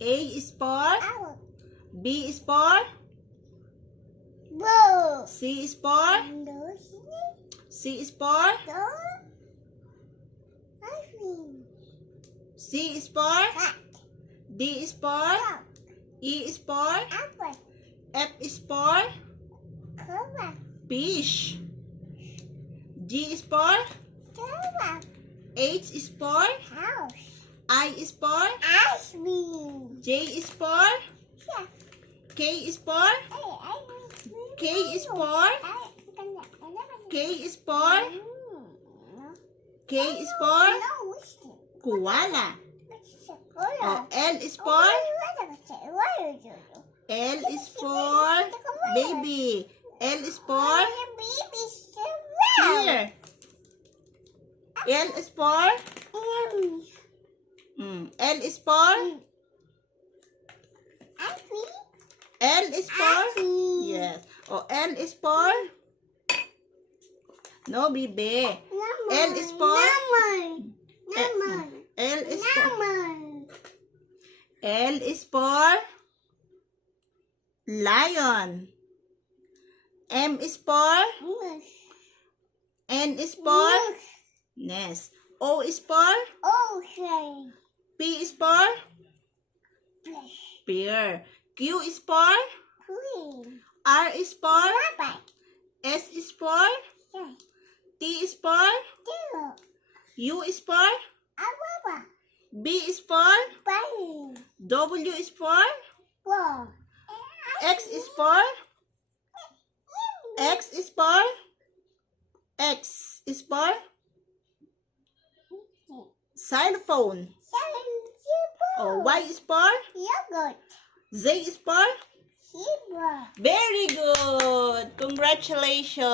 A is for Owl. B is for Bull. C is for Lucy. C is for Dog. Ice cream. C is for Cat. D is for Dog. E is for Apple. F is for Cover. fish. G is for Cover. H is for House. I is for Ice cream. J is for Yeah. K is for Hey, ice cream. K is for K is for K is for koala. Oh, L is for L is for baby. L is for here. L is for L is for L is for yes. Oh, L is for no, baby. L is for L is for L is for lion. M is for N is for nest. O is for P is for pear. Q is for R is for S is for T is for U is for B is for W is for X is for X is for X is for xylophone. Oh, Y is for Yogurt. Z is for Zebra. very good. Congratulations.